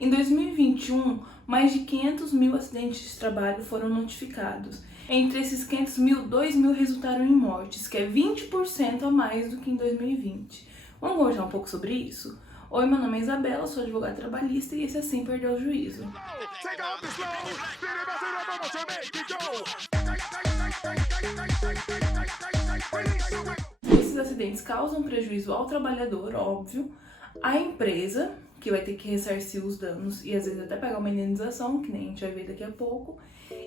Em 2021, mais de 500 mil acidentes de trabalho foram notificados. Entre esses 500 mil, 2 mil resultaram em mortes, que é 20% a mais do que em 2020. Vamos conversar um pouco sobre isso? Oi, meu nome é Isabela, sou advogada trabalhista e esse é Sem Perder o Juízo. Esses acidentes causam prejuízo ao trabalhador, óbvio, à empresa, que vai ter que ressarcir os danos e às vezes até pagar uma indenização, que nem a gente vai ver daqui a pouco,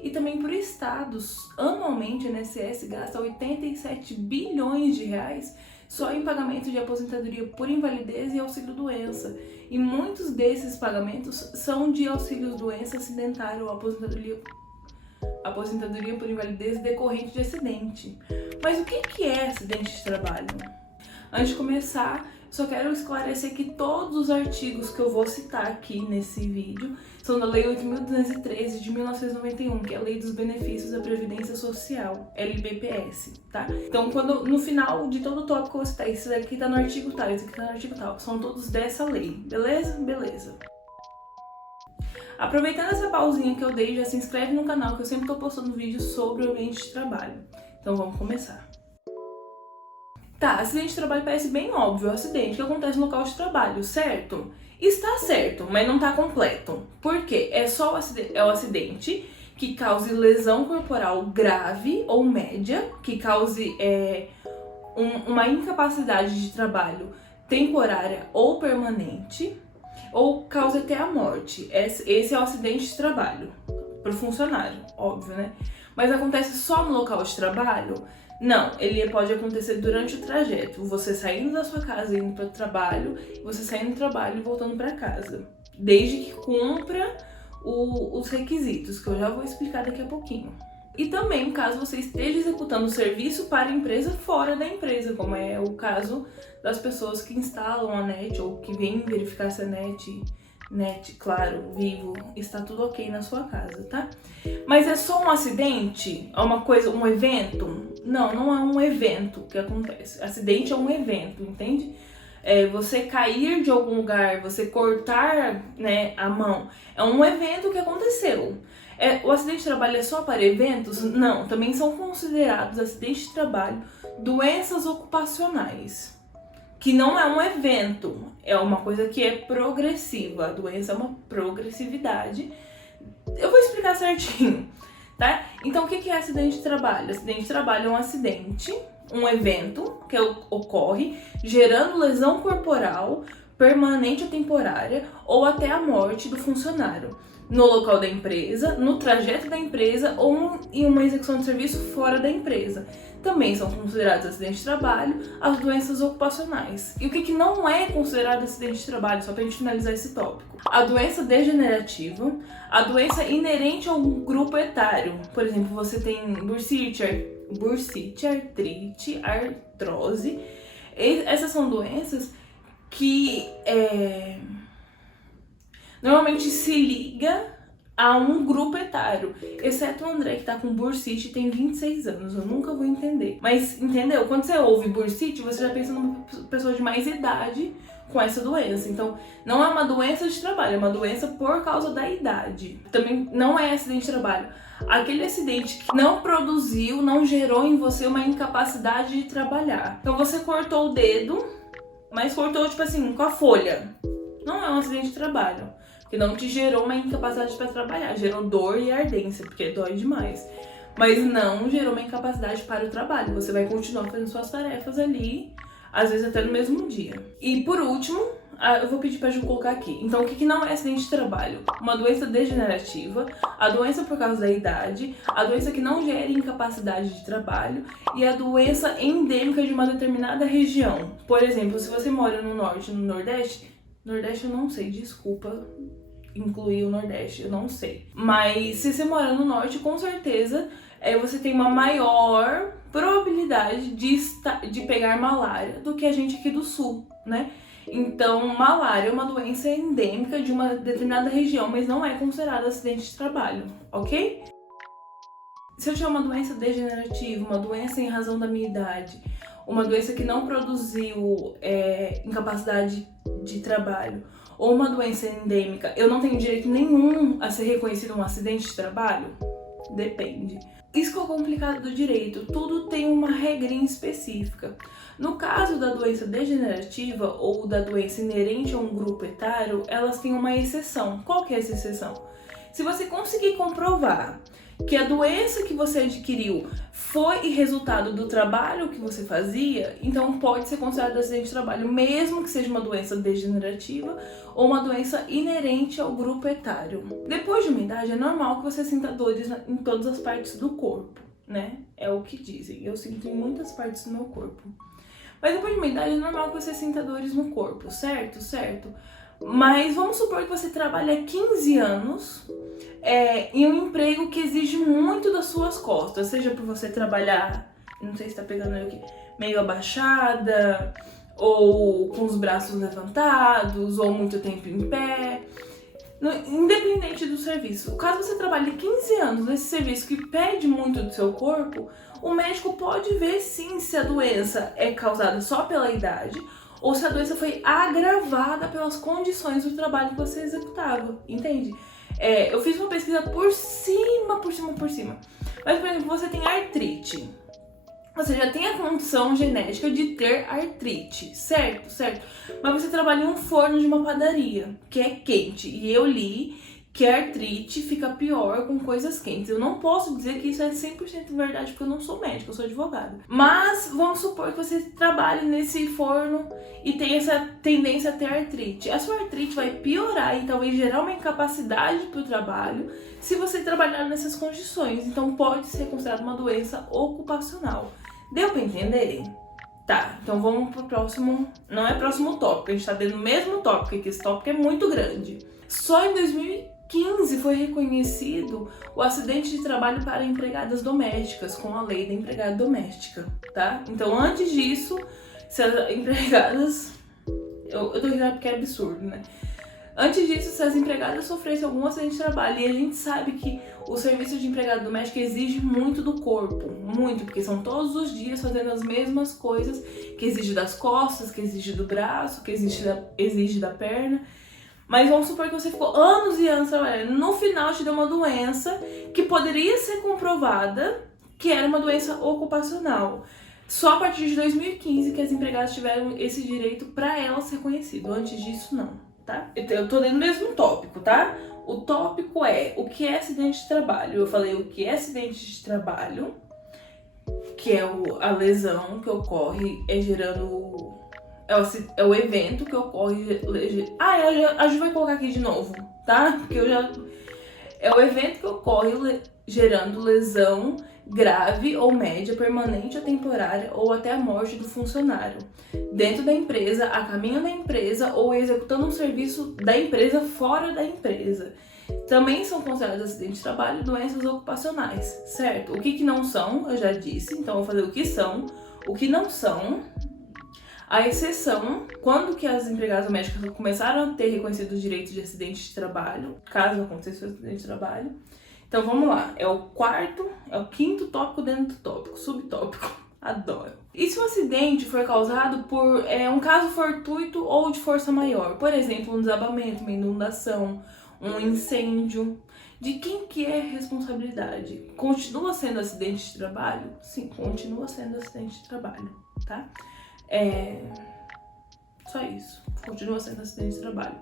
e também por estados. Anualmente, a INSS gasta 87 bilhões de reais só em pagamento de aposentadoria por invalidez e auxílio-doença. E muitos desses pagamentos são de auxílio-doença acidentário ou aposentadoria por invalidez decorrente de acidente. Mas o que é acidente de trabalho? Antes de começar, só quero esclarecer que todos os artigos que eu vou citar aqui nesse vídeo são da Lei 8.213 de 1991, que é a Lei dos Benefícios da Previdência Social, LBPS, tá? Então, no final de todo o tópico eu citar, isso daqui tá no artigo tal, isso aqui tá no artigo tal, são todos dessa lei, beleza? Beleza. Aproveitando essa pausinha que eu dei, já se inscreve no canal que eu sempre tô postando vídeos sobre o ambiente de trabalho. Então vamos começar. Tá, acidente de trabalho parece bem óbvio, o acidente que acontece no local de trabalho, certo? Está certo, mas não está completo. Por quê? É só o acidente que cause lesão corporal grave ou média, que cause uma incapacidade de trabalho temporária ou permanente, ou cause até a morte. Esse é o acidente de trabalho, para o funcionário, óbvio, né? Mas acontece só no local de trabalho? Não, ele pode acontecer durante o trajeto, você saindo da sua casa e indo para o trabalho, você saindo do trabalho e voltando para casa, desde que cumpra os requisitos, que eu já vou explicar daqui a pouquinho. E também, caso você esteja executando serviço para a empresa fora da empresa, como é o caso das pessoas que instalam a NET ou que vêm verificar se a NET, claro, vivo, está tudo ok na sua casa, tá? Mas é só um acidente? É uma coisa, um evento? Não, não é um evento que acontece. Acidente é um evento, entende? Você cair de algum lugar, você cortar, né, a mão, é um evento que aconteceu. O acidente de trabalho é só para eventos? Não, também são considerados acidentes de trabalho doenças ocupacionais, que não é um evento, é uma coisa que é progressiva. A doença é uma progressividade. Eu vou explicar certinho, tá? Então, o que é acidente de trabalho? Acidente de trabalho é um acidente, um evento que ocorre gerando lesão corporal permanente ou temporária ou até a morte do funcionário no local da empresa, no trajeto da empresa ou em uma execução de serviço fora da empresa. Também são considerados acidentes de trabalho as doenças ocupacionais. E o que não é considerado acidente de trabalho, só pra gente finalizar esse tópico? A doença degenerativa, a doença inerente a um grupo etário. Por exemplo, você tem bursite, artrite, artrose. Essas são doenças que normalmente se liga a um grupo etário, exceto o André, que tá com bursite e tem 26 anos, eu nunca vou entender. Mas, entendeu? Quando você ouve bursite, você já pensa numa pessoa de mais idade com essa doença. Então, não é uma doença de trabalho, é uma doença por causa da idade. Também não é acidente de trabalho. Aquele acidente que não produziu, não gerou em você uma incapacidade de trabalhar. Então, você cortou o dedo, mas cortou, tipo assim, com a folha. Não é um acidente de trabalho, que não te gerou uma incapacidade para trabalhar, gerou dor e ardência, porque dói demais. Mas não gerou uma incapacidade para o trabalho, você vai continuar fazendo suas tarefas ali, às vezes até no mesmo dia. E por último, eu vou pedir pra Ju colocar aqui. Então, o que não é acidente de trabalho? Uma doença degenerativa, a doença por causa da idade, a doença que não gera incapacidade de trabalho e a doença endêmica de uma determinada região. Por exemplo, se você mora no norte, no nordeste eu não sei, desculpa incluir o Nordeste, eu não sei. Mas se você mora no Norte, com certeza você tem uma maior probabilidade de pegar malária do que a gente aqui do Sul, né? Então, malária é uma doença endêmica de uma determinada região, mas não é considerada acidente de trabalho, ok? Se eu tiver uma doença degenerativa, uma doença em razão da minha idade, uma doença que não produziu incapacidade de trabalho, ou uma doença endêmica, eu não tenho direito nenhum a ser reconhecido um acidente de trabalho? Depende. Isso que é o complicado do direito, tudo tem uma regrinha específica. No caso da doença degenerativa ou da doença inerente a um grupo etário, elas têm uma exceção. Qual que é essa exceção? Se você conseguir comprovar que a doença que você adquiriu foi resultado do trabalho que você fazia, então pode ser considerado acidente de trabalho, mesmo que seja uma doença degenerativa ou uma doença inerente ao grupo etário. Depois de uma idade, é normal que você sinta dores em todas as partes do corpo, né? É o que dizem. Eu sinto em muitas partes do meu corpo. Mas depois de uma idade, é normal que você sinta dores no corpo, certo? Certo. Mas vamos supor que você trabalha 15 anos em um emprego que exige muito das suas costas, seja por você trabalhar, não sei se tá pegando aí aqui, meio abaixada, ou com os braços levantados, ou muito tempo em pé. Independente do serviço, caso você trabalhe 15 anos nesse serviço que pede muito do seu corpo, o médico pode ver sim se a doença é causada só pela idade ou se a doença foi agravada pelas condições do trabalho que você executava, entende? Eu fiz uma pesquisa por cima. Mas, por exemplo, você tem artrite. Você já tem a condição genética de ter artrite, certo? Mas você trabalha em um forno de uma padaria, que é quente. E eu li que a artrite fica pior com coisas quentes. Eu não posso dizer que isso é 100% verdade, porque eu não sou médica, eu sou advogada. Mas vamos supor que você trabalhe nesse forno e tem essa tendência a ter artrite. A sua artrite vai piorar e talvez gerar uma incapacidade para o trabalho se você trabalhar nessas condições. Então pode ser considerado uma doença ocupacional. Deu para entender? Tá, então vamos pro próximo. Não é próximo tópico, a gente tá dentro do mesmo tópico aqui. Esse tópico é muito grande. Só em 2015 foi reconhecido o acidente de trabalho para empregadas domésticas com a lei da empregada doméstica, tá? Então antes disso, se as empregadas... Eu tô rindo porque é absurdo, né? Antes disso, se as empregadas sofressem algum acidente de trabalho, e a gente sabe que o serviço de empregada doméstica exige muito do corpo, muito, porque são todos os dias fazendo as mesmas coisas que exige das costas, que exige do braço, que exige da perna. Mas vamos supor que você ficou anos e anos trabalhando, no final te deu uma doença que poderia ser comprovada que era uma doença ocupacional. Só a partir de 2015 que as empregadas tiveram esse direito para elas ser reconhecido, antes disso não. Tá? Eu tô dentro do mesmo tópico, tá? O tópico é o que é acidente de trabalho. Eu falei o que é acidente de trabalho, que é a lesão que ocorre gerando... É o evento que ocorre... a gente vai colocar aqui de novo, tá? Porque é o evento que ocorre gerando lesão grave ou média, permanente ou temporária, ou até a morte do funcionário, dentro da empresa, a caminho da empresa ou executando um serviço da empresa fora da empresa. Também são considerados acidentes de trabalho doenças ocupacionais, certo? O que não são, eu já disse, então eu vou fazer o que são, o que não são. A exceção, quando que as empregadas domésticas começaram a ter reconhecido os direitos de acidente de trabalho, caso acontecesse um acidente de trabalho. Então vamos lá, é o quinto tópico dentro do tópico, subtópico, adoro. E se o acidente for causado por um caso fortuito ou de força maior? Por exemplo, um desabamento, uma inundação, um incêndio. De quem que é responsabilidade? Continua sendo acidente de trabalho? Sim, continua sendo acidente de trabalho, tá? Só isso, continua sendo acidente de trabalho.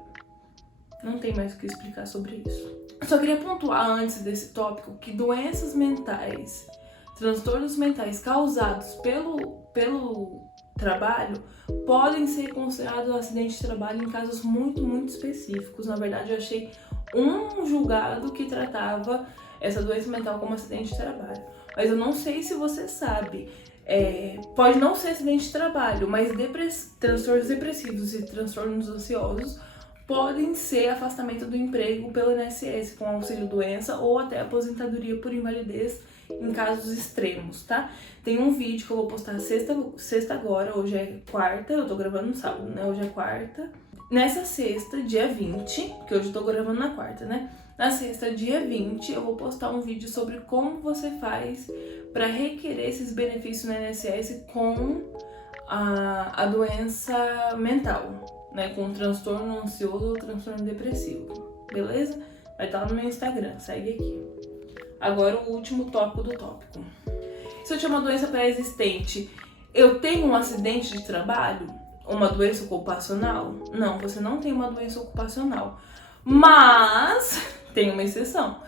Não tem mais o que explicar sobre isso. Só queria pontuar antes desse tópico que doenças mentais, transtornos mentais causados pelo trabalho podem ser considerados acidente de trabalho em casos muito específicos. Na verdade, eu achei um julgado que tratava essa doença mental como acidente de trabalho. Mas eu não sei se você sabe. Pode não ser acidente de trabalho, mas transtornos depressivos e transtornos ansiosos podem ser afastamento do emprego pelo INSS com auxílio-doença ou até aposentadoria por invalidez em casos extremos, tá? Tem um vídeo que eu vou postar sexta agora, hoje é quarta, eu tô gravando no sábado, né? Hoje é quarta. Nessa sexta, dia 20, que hoje eu tô gravando na quarta, né? Na sexta, dia 20, eu vou postar um vídeo sobre como você faz para requerer esses benefícios no INSS com a doença mental. né, com transtorno ansioso ou transtorno depressivo, beleza? Vai estar no meu Instagram, segue aqui. Agora o último tópico do tópico. Se eu tinha uma doença pré-existente, eu tenho um acidente de trabalho? Uma doença ocupacional? Não, você não tem uma doença ocupacional. Mas, tem uma exceção.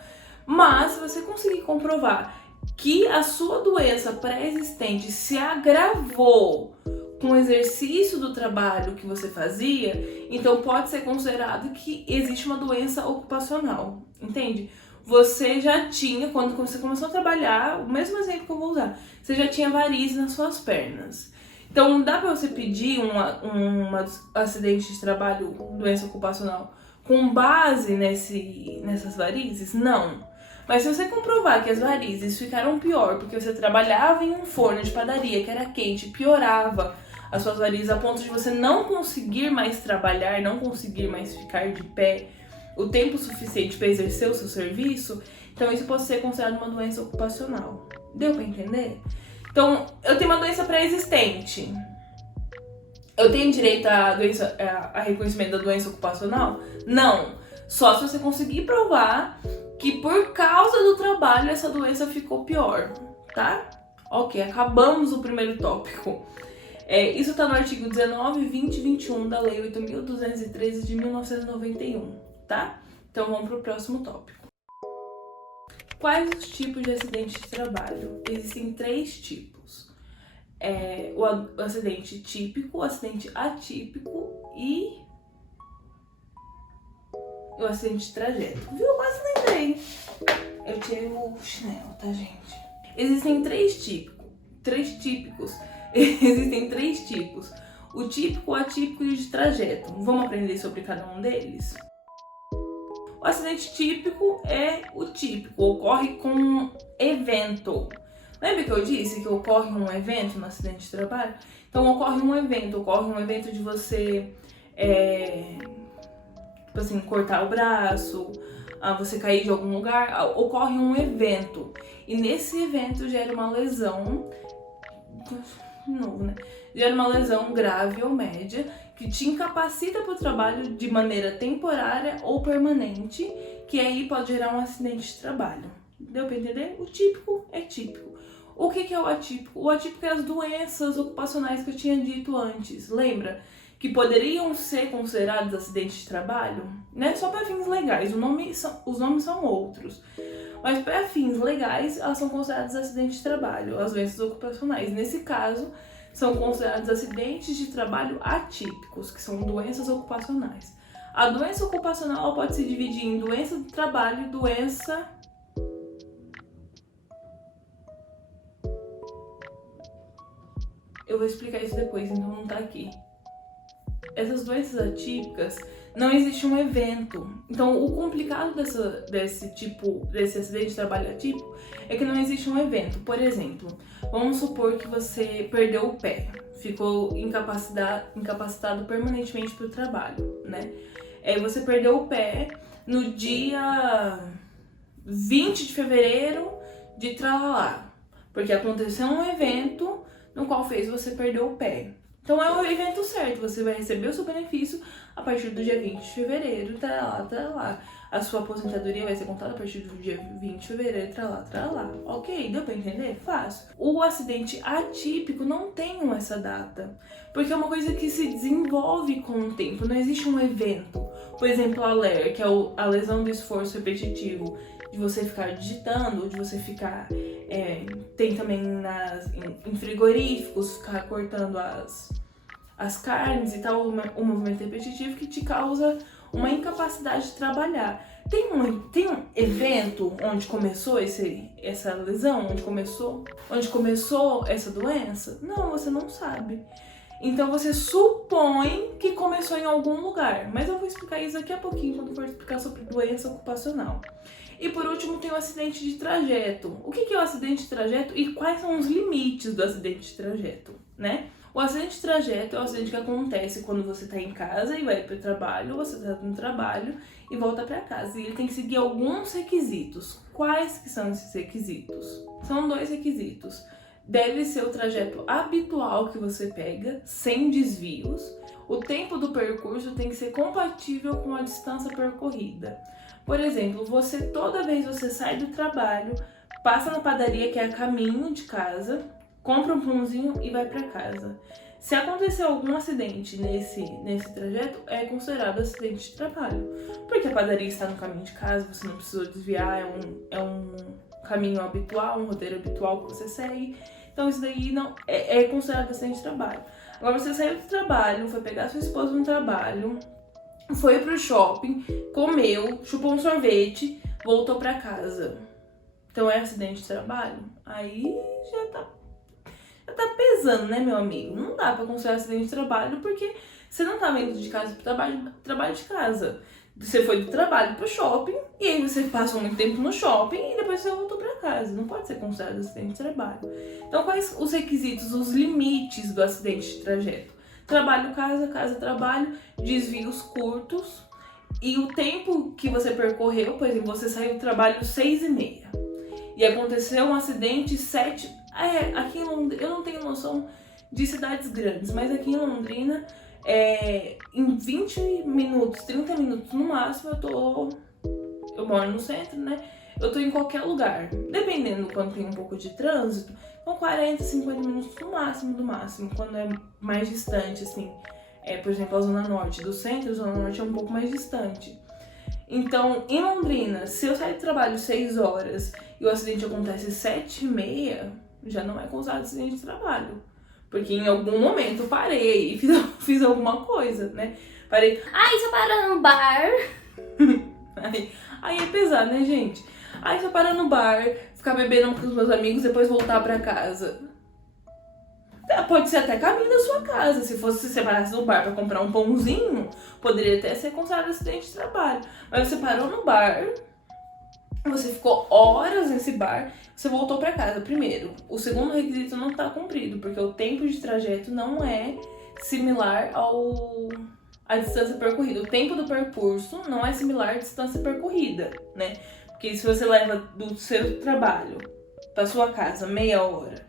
Mas, se você conseguir comprovar que a sua doença pré-existente se agravou com o exercício do trabalho que você fazia, então pode ser considerado que existe uma doença ocupacional, entende? Você já tinha, quando você começou a trabalhar, o mesmo exemplo que eu vou usar, você já tinha varizes nas suas pernas. Então, dá pra você pedir um acidente de trabalho, doença ocupacional, com base nessas varizes? Não. Mas se você comprovar que as varizes ficaram pior porque você trabalhava em um forno de padaria que era quente, piorava as suas varizes a ponto de você não conseguir mais trabalhar, não conseguir mais ficar de pé o tempo suficiente para exercer o seu serviço, então isso pode ser considerado uma doença ocupacional. Deu para entender? Então, eu tenho uma doença pré-existente. Eu tenho direito a reconhecimento da doença ocupacional? Não. Só se você conseguir provar que por causa do trabalho essa doença ficou pior, tá? Ok, acabamos o primeiro tópico. Isso tá no artigo 19, 20 e 21 da Lei 8.213 de 1991, tá? Então vamos pro próximo tópico. Quais os tipos de acidente de trabalho? Existem 3 tipos. O acidente típico, o acidente atípico e o acidente de trajeto. Viu? Eu quase lembrei. Eu tirei o chinelo, tá, gente? Existem 3 típicos. Existem 3 tipos. O típico, o atípico e o de trajeto. Vamos aprender sobre cada um deles? O acidente típico é o típico, ocorre com um evento. Lembra que eu disse que ocorre um evento no acidente de trabalho? Então ocorre um evento de você, tipo assim, cortar o braço, você cair de algum lugar, ocorre um evento. E nesse evento gera uma lesão, de novo, né? Gera uma lesão grave ou média que te incapacita para o trabalho de maneira temporária ou permanente, que aí pode gerar um acidente de trabalho. Deu para entender? O típico é típico. O que é o atípico? O atípico é as doenças ocupacionais que eu tinha dito antes. Lembra? Que poderiam ser considerados acidentes de trabalho, né? Só para fins legais. Os nomes são outros. Mas para fins legais, elas são consideradas acidentes de trabalho, as doenças ocupacionais. Nesse caso, são considerados acidentes de trabalho atípicos, que são doenças ocupacionais. A doença ocupacional pode se dividir em doença do trabalho e doença... Eu vou explicar isso depois, então não tá aqui. Essas doenças atípicas, não existe um evento. Então, o complicado desse acidente de trabalho atípico é que não existe um evento. Por exemplo, vamos supor que você perdeu o pé, ficou incapacitado permanentemente para o trabalho, né? Você perdeu o pé no dia 20 de fevereiro de tralalá, porque aconteceu um evento no qual fez você perder o pé. Então é o evento certo, você vai receber o seu benefício a partir do dia 20 de fevereiro, lá. A sua aposentadoria vai ser contada a partir do dia 20 de fevereiro, lá. Ok, deu pra entender? Fácil. O acidente atípico não tem essa data, porque é uma coisa que se desenvolve com o tempo, não existe um evento. Por exemplo, a LER, que é a lesão do esforço repetitivo, de você ficar digitando, de você ficar... tem também em frigoríficos, ficar cortando as carnes e tal, um movimento repetitivo que te causa uma incapacidade de trabalhar. Tem um evento onde começou essa lesão, onde começou essa doença? Não, você não sabe. Então você supõe que começou em algum lugar, mas eu vou explicar isso daqui a pouquinho quando for explicar sobre doença ocupacional. E por último tem o acidente de trajeto. O que é o acidente de trajeto e quais são os limites do acidente de trajeto, né? O acidente de trajeto é o acidente que acontece quando você está em casa e vai para o trabalho, você está no trabalho e volta para casa. E ele tem que seguir alguns requisitos. Quais que são esses requisitos? São 2 requisitos. deve ser o trajeto habitual que você pega, sem desvios. O tempo do percurso tem que ser compatível com a distância percorrida. Por exemplo, toda vez você sai do trabalho, passa na padaria que é a caminho de casa, compra um pãozinho e vai para casa. Se acontecer algum acidente nesse trajeto, é considerado acidente de trabalho. Porque a padaria está no caminho de casa, você não precisou desviar, é um caminho habitual, um roteiro habitual que você segue. Então isso daí não é considerado acidente de trabalho. Agora você saiu do trabalho, foi pegar sua esposa no trabalho, foi pro shopping, comeu, chupou um sorvete, voltou pra casa. Então é acidente de trabalho? Aí já tá pesando, né, meu amigo? Não dá pra considerar acidente de trabalho porque você não tá indo de casa pro trabalho de casa. Você foi do trabalho pro shopping e aí você passou muito tempo no shopping e depois você voltou pra casa. Não pode ser considerado acidente de trabalho. Então, quais os requisitos, os limites do acidente de trajeto? Trabalho, casa, casa, trabalho, desvios curtos e o tempo que você percorreu, por exemplo, você saiu do trabalho 6h30 e aconteceu um acidente 7. Aqui em Londrina, eu não tenho noção de cidades grandes, mas aqui em Londrina, em 20 minutos, 30 minutos no máximo, eu moro no centro, né? Eu tô em qualquer lugar. Dependendo quando tem um pouco de trânsito, então 40, 50 minutos no máximo, do máximo. Quando é mais distante, assim, por exemplo, a Zona Norte do centro, a Zona Norte é um pouco mais distante. Então, em Londrina, se eu sair do trabalho 6 horas e o acidente acontece 7h30, já não é considerado acidente de trabalho. Porque em algum momento eu parei e fiz alguma coisa, né? Parei. Ai, você parou no bar. Aí é pesado, né, gente? Aí se eu parar no bar, ficar bebendo com os meus amigos, depois voltar pra casa. Pode ser até caminho da sua casa. Se você parasse no bar pra comprar um pãozinho, poderia até ser considerado acidente de trabalho. Mas você parou no bar, você ficou horas nesse bar, você voltou pra casa. Primeiro, o segundo requisito não tá cumprido, porque o tempo de trajeto não é similar à distância percorrida. O tempo do percurso não é similar à distância percorrida, né? Porque se você leva do seu trabalho pra sua casa meia hora,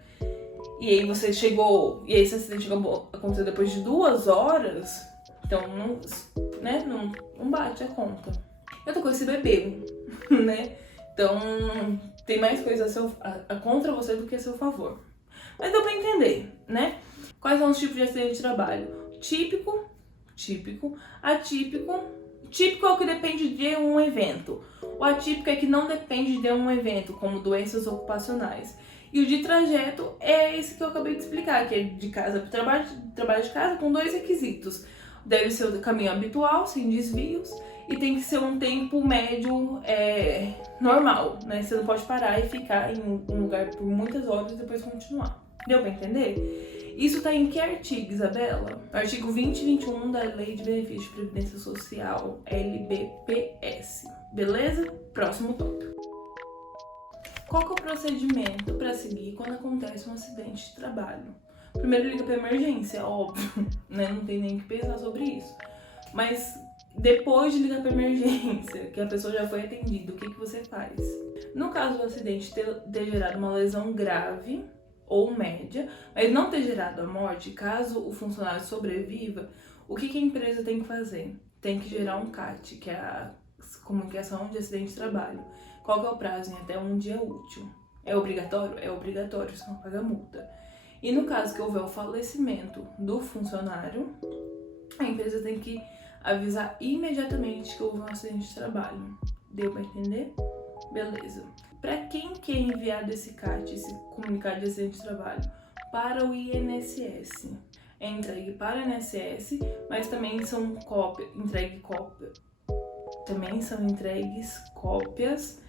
e aí você chegou, e aí esse acidente aconteceu depois de 2 horas, então não bate a conta. Eu tô com esse bebê, né? Então tem mais coisa contra você do que a seu favor. Mas deu pra entender, né? Quais são os tipos de acidente de trabalho? Típico, atípico. Típico é o que depende de um evento. O atípico é que não depende de um evento, como doenças ocupacionais. E o de trajeto é esse que eu acabei de explicar, que é de casa para trabalho de casa, com 2 requisitos. Deve ser o caminho habitual, sem desvios, e tem que ser um tempo médio normal, né? Você não pode parar e ficar em um lugar por muitas horas e depois continuar. Deu pra entender? Isso tá em que artigo, Isabela? Artigo 20 e 21 da Lei de Benefício de Previdência Social, LBPS. Beleza? Próximo tópico. Qual que é o procedimento para seguir quando acontece um acidente de trabalho? Primeiro liga para emergência, óbvio, né? Não tem nem que pensar sobre isso. Mas depois de ligar para emergência, que a pessoa já foi atendida, o que você faz? No caso do acidente ter gerado uma lesão grave ou média, mas não ter gerado a morte, caso o funcionário sobreviva, o que a empresa tem que fazer? Tem que gerar um CAT, que é a comunicação de acidente de trabalho. Qual que é o prazo? Em até 1 dia útil. É obrigatório? É obrigatório, senão paga multa. E no caso que houver o falecimento do funcionário, a empresa tem que avisar imediatamente que houve um acidente de trabalho. Deu pra entender? Beleza. Para quem que é enviado esse CAT, esse comunicado de acidente de trabalho? Para o INSS. É entregue para o INSS, mas também são entregues cópias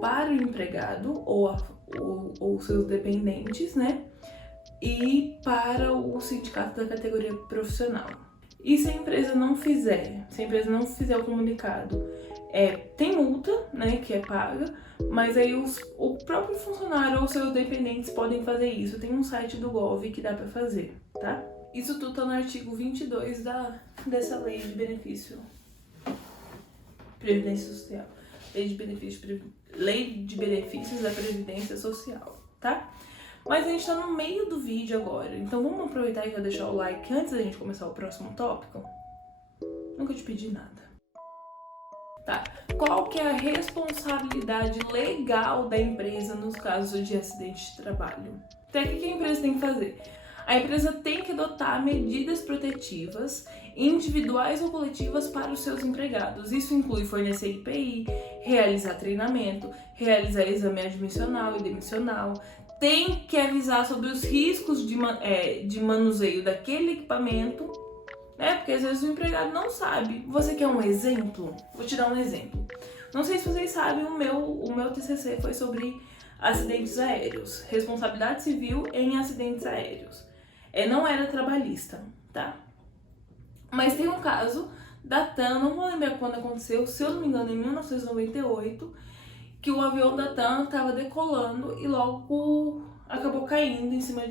para o empregado ou seus dependentes, né? E para o sindicato da categoria profissional. E se a empresa não fizer o comunicado, tem multa, né, que é paga, mas aí o próprio funcionário ou seus dependentes podem fazer isso. Tem um site do Gov que dá para fazer, tá? Isso tudo tá no artigo 22 dessa lei de benefício Previdência Social. Lei de benefícios da Previdência Social, tá? Mas a gente tá no meio do vídeo agora, então vamos aproveitar e já deixar o like antes da gente começar o próximo tópico? Nunca te pedi nada. Tá, qual que é a responsabilidade legal da empresa nos casos de acidente de trabalho? Então, o que a empresa tem que fazer? A empresa tem que adotar medidas protetivas, individuais ou coletivas para os seus empregados. Isso inclui fornecer IPI, realizar treinamento, realizar exame admissional e demissional. Tem que avisar sobre os riscos de manuseio daquele equipamento, né? Porque às vezes o empregado não sabe. Você quer um exemplo? Vou te dar um exemplo. Não sei se vocês sabem, o meu TCC foi sobre acidentes aéreos. Responsabilidade civil em acidentes aéreos. Não era trabalhista, tá? Mas tem um caso da TAM, não vou lembrar quando aconteceu, se eu não me engano, em 1998, que o avião da TAM estava decolando e logo acabou caindo em cima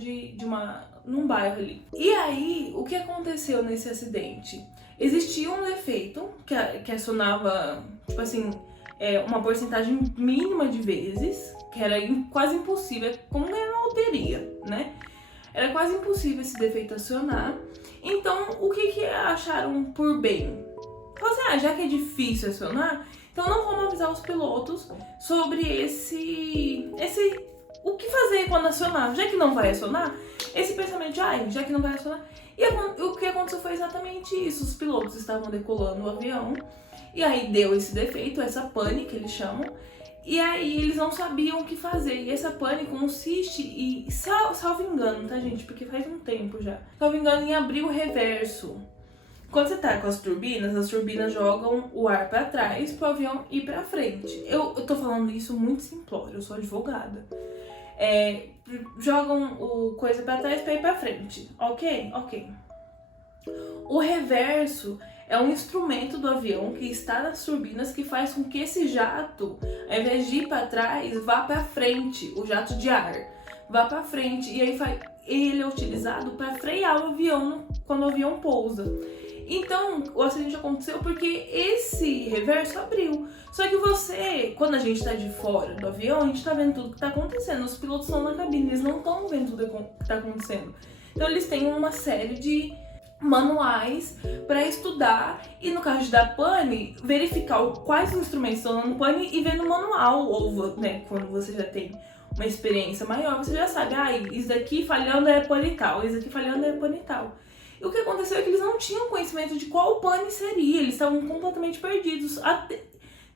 num bairro ali. E aí, o que aconteceu nesse acidente? Existia um defeito que acionava, tipo assim, uma porcentagem mínima de vezes, que era quase impossível, como ganhar na loteria, né? Era quase impossível esse defeito acionar. Então, o que acharam por bem? Falaram assim, já que é difícil acionar, então não vamos avisar os pilotos sobre o que fazer quando acionar. Já que não vai acionar, esse pensamento de, já que não vai acionar. E o que aconteceu foi exatamente isso. Os pilotos estavam decolando o avião, e aí deu esse defeito, essa pane que eles chamam, e aí eles não sabiam o que fazer. E essa pane consiste em, salvo engano, tá, gente? Porque faz um tempo já. Salvo engano, em abrir o reverso. Quando você tá com as turbinas jogam o ar pra trás pro avião ir pra frente. Eu tô falando isso muito simplório, eu sou advogada. Jogam o coisa pra trás pra ir pra frente, ok? Ok. O reverso é um instrumento do avião que está nas turbinas que faz com que esse jato, ao invés de ir para trás, vá para frente, o jato de ar vá para frente, e aí ele é utilizado para frear o avião quando o avião pousa. Então, o acidente aconteceu porque esse reverso abriu. Só que quando a gente está de fora do avião, a gente está vendo tudo que está acontecendo. Os pilotos estão na cabine, eles não estão vendo tudo que está acontecendo. Então, eles têm uma série de manuais para estudar e, no caso da pane, verificar quais instrumentos estão dando pane e ver no manual, ou né, quando você já tem uma experiência maior, você já sabe, isso daqui falhando é pane tal, isso daqui falhando é pane tal. E o que aconteceu é que eles não tinham conhecimento de qual pane seria, eles estavam completamente perdidos,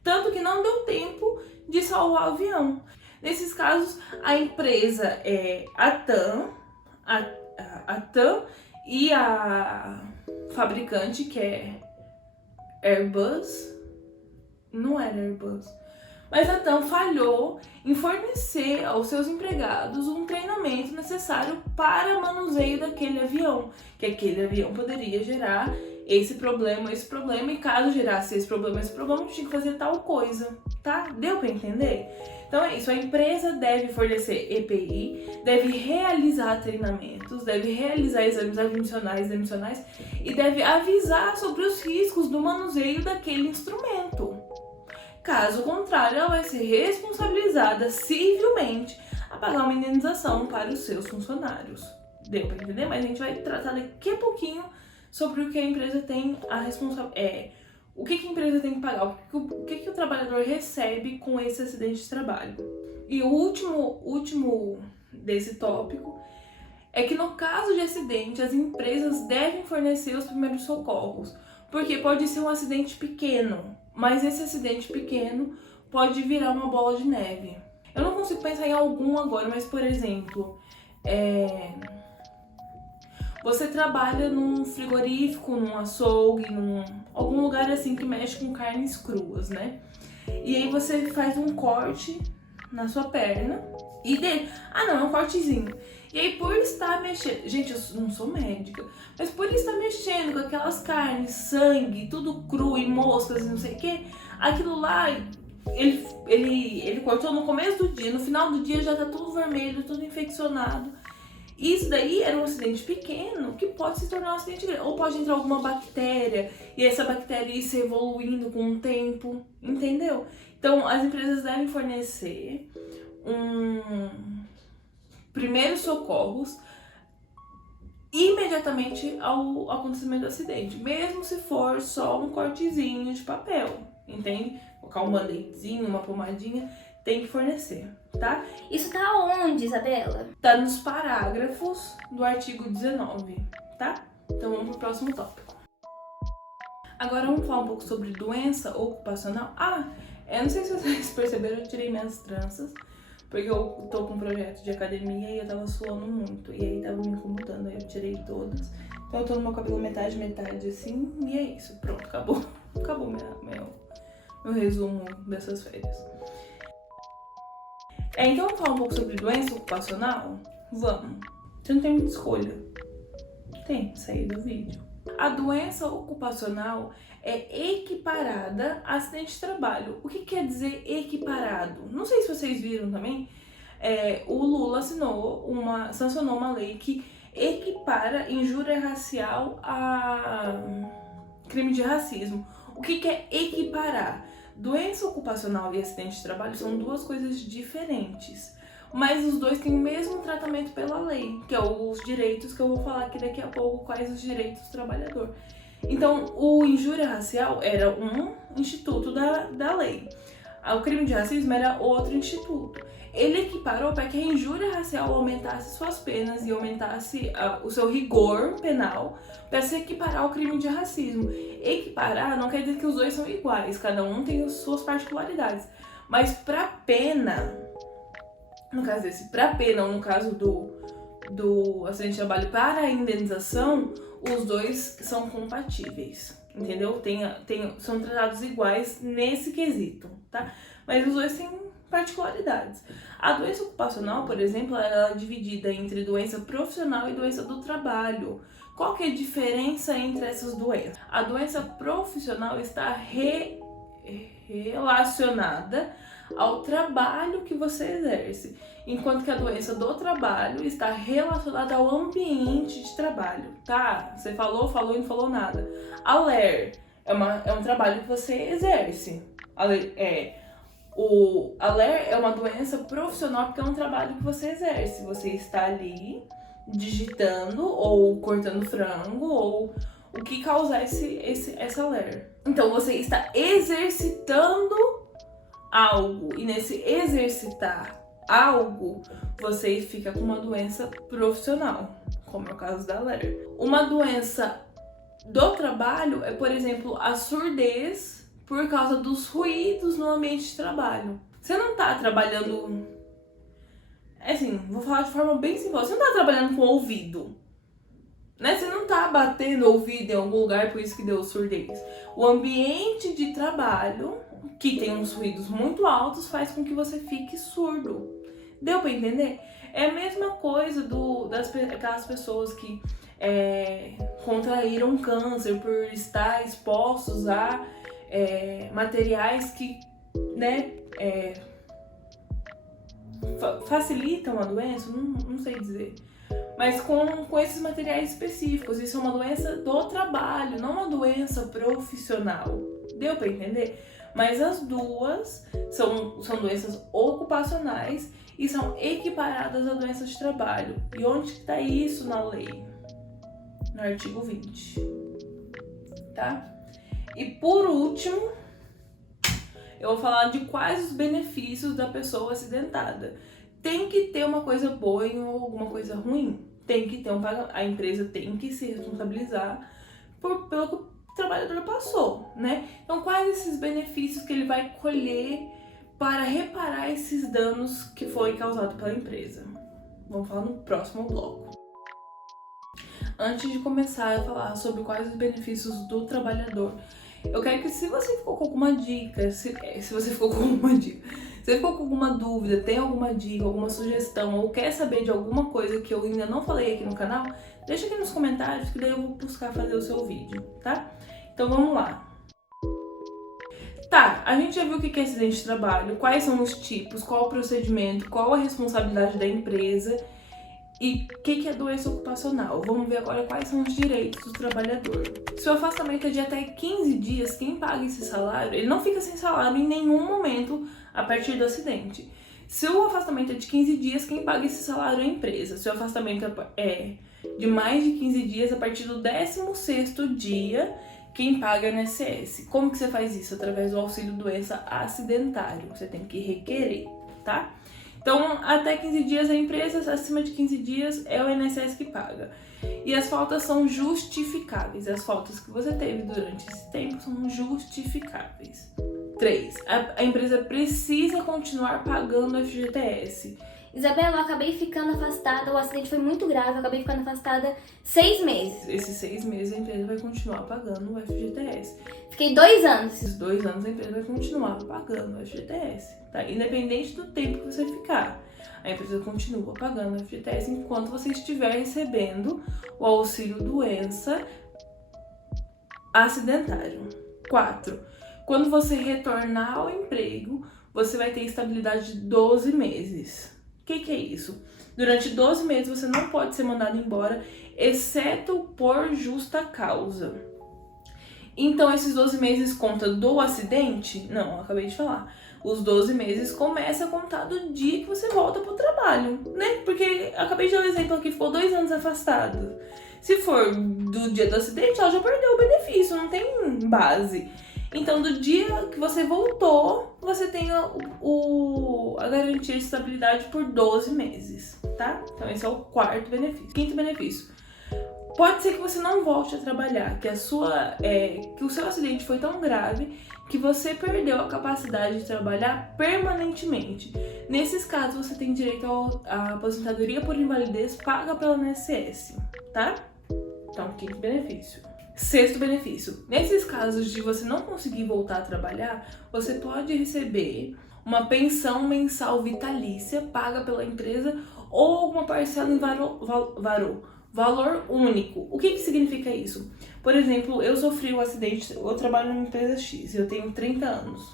tanto que não deu tempo de salvar o avião. Nesses casos, a empresa a TAM e a fabricante, que é Airbus, não era Airbus, mas a TAM falhou em fornecer aos seus empregados um treinamento necessário para manuseio daquele avião, que aquele avião poderia gerar esse problema, e caso gerasse esse problema, tinha que fazer tal coisa, tá? Deu pra entender? Então é isso, a empresa deve fornecer EPI, deve realizar treinamentos, deve realizar exames admissionais e deve avisar sobre os riscos do manuseio daquele instrumento. Caso contrário, ela vai ser responsabilizada civilmente a pagar uma indenização para os seus funcionários. Deu para entender? Mas a gente vai tratar daqui a pouquinho sobre o que a empresa tem o que a empresa tem que pagar, o que o trabalhador recebe com esse acidente de trabalho. E o último desse tópico é que, no caso de acidente, as empresas devem fornecer os primeiros socorros, porque pode ser um acidente pequeno, mas esse acidente pequeno pode virar uma bola de neve. Eu não consigo pensar em algum agora, mas, por exemplo, você trabalha num frigorífico, num açougue, algum lugar assim que mexe com carnes cruas, né? E aí você faz um corte na sua perna e é um cortezinho. E aí, por estar mexendo, gente, eu não sou médica, mas por estar mexendo com aquelas carnes, sangue, tudo cru e moscas e não sei o que, aquilo lá, ele cortou no começo do dia, no final do dia já tá tudo vermelho, tudo infeccionado. Isso daí era um acidente pequeno que pode se tornar um acidente grande. Ou pode entrar alguma bactéria e essa bactéria ir se evoluindo com o tempo, entendeu? Então, as empresas devem fornecer primeiros socorros imediatamente ao acontecimento do acidente, mesmo se for só um cortezinho de papel, entende? Colocar um band-aidzinho, uma pomadinha, tem que fornecer, tá? Isso tá onde, Isabela? Tá nos parágrafos do artigo 19, tá? Então vamos pro próximo tópico. Agora vamos falar um pouco sobre doença ocupacional. Eu não sei se vocês perceberam, eu tirei minhas tranças, porque eu tô com um projeto de academia e eu tava suando muito, e aí tava me incomodando, aí eu tirei todas. Então eu tô no meu cabelo metade assim, e é isso, pronto, acabou. Acabou meu resumo dessas férias. Então vamos falar um pouco sobre doença ocupacional? Vamos. Você não tem muita escolha. Tem, sair do vídeo. A doença ocupacional é equiparada a acidente de trabalho. O que quer dizer equiparado? Não sei se vocês viram também, o Lula sancionou uma lei que equipara injúria racial a crime de racismo. O que é equiparar? Doença ocupacional e acidente de trabalho são duas coisas diferentes, mas os dois têm o mesmo tratamento pela lei, que é os direitos, que eu vou falar aqui daqui a pouco, quais os direitos do trabalhador. Então, o injúria racial era um instituto da lei, o crime de racismo era outro instituto. Ele equiparou para que a injúria racial aumentasse suas penas e aumentasse o seu rigor penal para se equiparar ao crime de racismo. Equiparar não quer dizer que os dois são iguais, cada um tem as suas particularidades. Mas para pena, no caso desse, para pena ou no caso do acidente de trabalho para a indenização, os dois são compatíveis, entendeu? São tratados iguais nesse quesito, tá? Mas os dois têm particularidades. A doença ocupacional, por exemplo, ela é dividida entre doença profissional e doença do trabalho. Qual que é a diferença entre essas doenças? A doença profissional está relacionada ao trabalho que você exerce, enquanto que a doença do trabalho está relacionada ao ambiente de trabalho, tá? Você falou e não falou nada. A LER é um trabalho que você exerce. A LER é uma doença profissional porque é um trabalho que você exerce. Você está ali digitando ou cortando frango ou o que causar essa LER. Então você está exercitando algo e nesse exercitar algo você fica com uma doença profissional, como é o caso da LER. Uma doença do trabalho é, por exemplo, a surdez por causa dos ruídos no ambiente de trabalho. Você não tá trabalhando... Assim, vou falar de forma bem simples. Você não tá trabalhando com ouvido, né? Você não tá batendo ouvido em algum lugar, por isso que deu surdez. O ambiente de trabalho, que tem uns ruídos muito altos, faz com que você fique surdo. Deu pra entender? É a mesma coisa daquelas pessoas que contraíram câncer por estar expostos a materiais que, né, facilitam a doença, não sei dizer, mas com esses materiais específicos. Isso é uma doença do trabalho, não uma doença profissional. Deu pra entender? Mas as duas são doenças ocupacionais e são equiparadas a doenças de trabalho. E onde que tá isso na lei? No artigo 20, tá? E por último, eu vou falar de quais os benefícios da pessoa acidentada. Tem que ter uma coisa boa ou alguma coisa ruim? Tem que ter a empresa tem que se responsabilizar pelo que o trabalhador passou, né? Então, quais esses benefícios que ele vai colher para reparar esses danos que foi causado pela empresa? Vamos falar no próximo bloco. Antes de começar a falar sobre quais os benefícios do trabalhador, eu quero que, se você ficou com alguma dica, se você ficou com alguma dúvida, tem alguma dica, alguma sugestão ou quer saber de alguma coisa que eu ainda não falei aqui no canal, deixa aqui nos comentários que daí eu vou buscar fazer o seu vídeo, tá? Então vamos lá. Tá, a gente já viu o que é acidente de trabalho, quais são os tipos, qual o procedimento, qual a responsabilidade da empresa e o que é doença ocupacional. Vamos ver agora quais são os direitos do trabalhador. Se o afastamento é de até 15 dias, quem paga esse salário, ele não fica sem salário em nenhum momento a partir do acidente. Se o afastamento é de 15 dias, quem paga esse salário é a empresa. Se o afastamento é de mais de 15 dias, a partir do 16º dia, quem paga é o INSS. Como que você faz isso? Através do auxílio doença acidentário. Você tem que requerer, tá? Então, até 15 dias a empresa, acima de 15 dias é o INSS que paga. E as faltas são justificáveis. As faltas que você teve durante esse tempo são justificáveis. 3. A empresa precisa continuar pagando o FGTS. Isabela, eu acabei ficando afastada, o acidente foi muito grave, eu acabei ficando afastada 6 meses. Esses 6 meses a empresa vai continuar pagando o FGTS. Fiquei 2 anos. Esses 2 anos a empresa vai continuar pagando o FGTS, tá? Independente do tempo que você ficar, a empresa continua pagando o FGTS enquanto você estiver recebendo o auxílio doença acidentário. 4. Quando você retornar ao emprego, você vai ter estabilidade de 12 meses. O que é isso? Durante 12 meses você não pode ser mandado embora, exceto por justa causa. Então, esses 12 meses conta do acidente? Não, eu acabei de falar. Os 12 meses começa a contar do dia que você volta pro trabalho, né? Porque eu acabei de dar um exemplo aqui, ficou 2 anos afastado. Se for do dia do acidente, ela já perdeu o benefício, não tem base. Então, do dia que você voltou, você tem a garantia de estabilidade por 12 meses, tá? Então, esse é o 4º benefício. 5º benefício. Pode ser que você não volte a trabalhar, que o seu acidente foi tão grave que você perdeu a capacidade de trabalhar permanentemente. Nesses casos, você tem direito à aposentadoria por invalidez paga pela INSS, tá? Então, 5º benefício. 6º benefício. Nesses casos de você não conseguir voltar a trabalhar, você pode receber uma pensão mensal vitalícia paga pela empresa ou alguma parcela em valor único. O que significa isso? Por exemplo, eu sofri um acidente, eu trabalho numa empresa X, eu tenho 30 anos.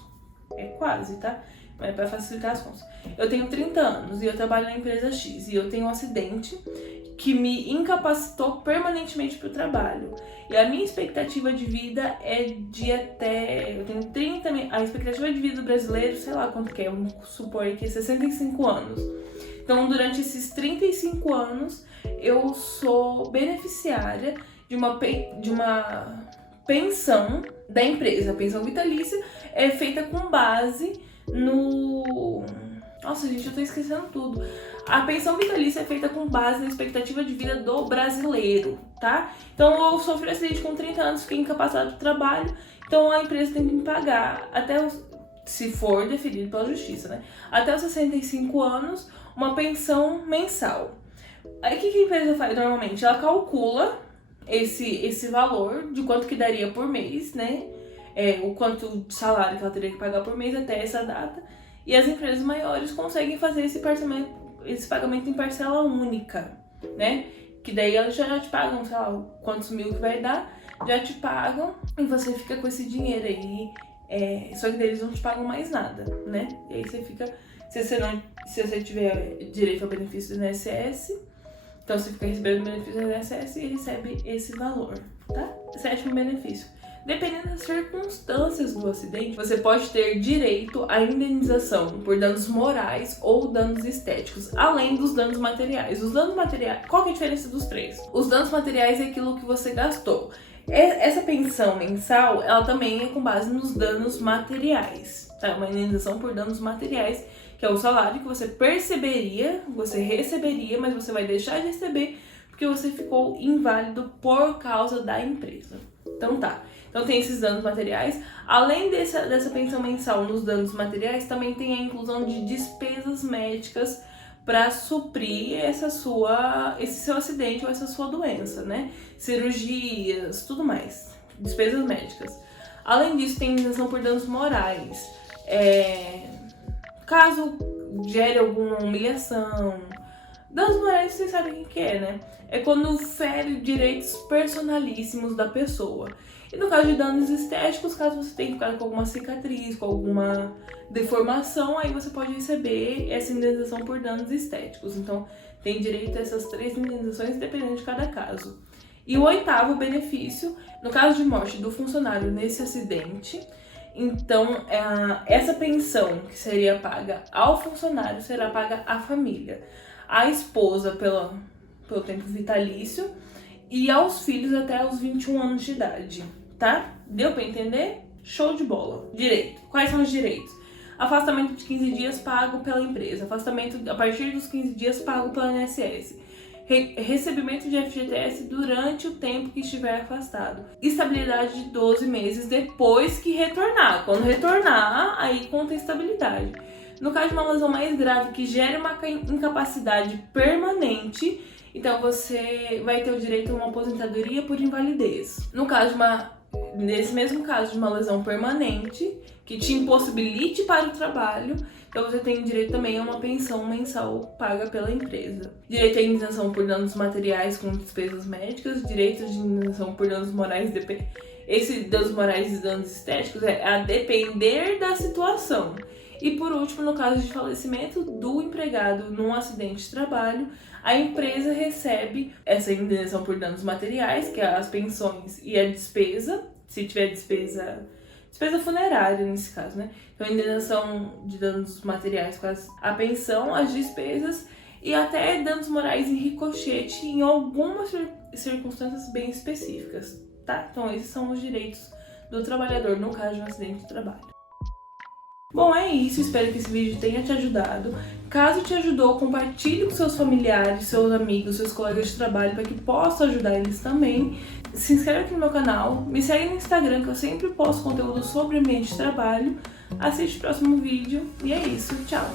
É quase, tá? Mas é para facilitar as contas. Eu tenho 30 anos e eu trabalho na empresa X e eu tenho um acidente que me incapacitou permanentemente para o trabalho. E a minha expectativa de vida é de até... Eu tenho 30... A expectativa de vida do brasileiro, sei lá quanto que é, vamos supor que é 65 anos. Então, durante esses 35 anos, eu sou beneficiária de uma pensão da empresa. A pensão vitalícia é feita com base no... Nossa, gente, eu tô esquecendo tudo. A pensão vitalícia é feita com base na expectativa de vida do brasileiro, tá? Então, eu sofri um acidente com 30 anos, fiquei incapacitado do trabalho, então a empresa tem que me pagar se for definido pela justiça, né? Até os 65 anos, uma pensão mensal. Aí, o que a empresa faz normalmente? Ela calcula esse valor de quanto que daria por mês, né? O quanto de salário que ela teria que pagar por mês até essa data. E as empresas maiores conseguem fazer esse pagamento em parcela única, né? Que daí elas já te pagam, sei lá, quantos mil que vai dar, já te pagam e você fica com esse dinheiro aí. Só que eles não te pagam mais nada, né? E aí você fica... Se você tiver direito ao benefício do INSS, então você fica recebendo o benefício do INSS e recebe esse valor, tá? 7º benefício. Dependendo das circunstâncias do acidente, você pode ter direito à indenização por danos morais ou danos estéticos, além dos danos materiais. Os danos materiais, qual que é a diferença dos 3? Os danos materiais é aquilo que você gastou. Essa pensão mensal, ela também é com base nos danos materiais, tá? Uma indenização por danos materiais, que é o salário que você receberia, mas você vai deixar de receber porque você ficou inválido por causa da empresa. Então tá. Então tem esses danos materiais. Além dessa pensão mensal nos danos materiais, também tem a inclusão de despesas médicas para suprir esse seu acidente ou essa sua doença, né? Cirurgias, tudo mais. Despesas médicas. Além disso, tem indenização por danos morais. Caso gere alguma humilhação. Danos morais, vocês sabem o que é, né? É quando fere direitos personalíssimos da pessoa. E no caso de danos estéticos, caso você tenha ficado com alguma cicatriz, com alguma deformação, aí você pode receber essa indenização por danos estéticos. Então, tem direito a essas 3 indenizações, dependendo de cada caso. E o 8º benefício, no caso de morte do funcionário nesse acidente, Então, essa pensão que seria paga ao funcionário será paga à família. À esposa pelo tempo vitalício e aos filhos até os 21 anos de idade, tá? Deu pra entender? Show de bola. Direito. Quais são os direitos? Afastamento de 15 dias pago pela empresa. Afastamento a partir dos 15 dias pago pela INSS. Recebimento de FGTS durante o tempo que estiver afastado. Estabilidade de 12 meses depois que retornar. Quando retornar, aí conta a estabilidade. No caso de uma lesão mais grave que gere uma incapacidade permanente, então você vai ter o direito a uma aposentadoria por invalidez. Nesse mesmo caso de uma lesão permanente, que te impossibilite para o trabalho, então você tem direito também a uma pensão mensal paga pela empresa. Direito à indenização por danos materiais com despesas médicas, direito de indenização por danos morais, esse danos morais e danos estéticos é a depender da situação. E por último, no caso de falecimento do empregado num acidente de trabalho, a empresa recebe essa indenização por danos materiais, que é as pensões e a despesa, se tiver despesa funerária nesse caso, né? Então, a indenização de danos materiais com a pensão, as despesas e até danos morais em ricochete em algumas circunstâncias bem específicas, tá? Então, esses são os direitos do trabalhador no caso de um acidente de trabalho. Bom, é isso, espero que esse vídeo tenha te ajudado. Caso te ajudou, compartilhe com seus familiares, seus amigos, seus colegas de trabalho para que possa ajudar eles também. Se inscreve aqui no meu canal, me segue no Instagram que eu sempre posto conteúdo sobre ambiente de trabalho. Assiste o próximo vídeo e é isso, tchau!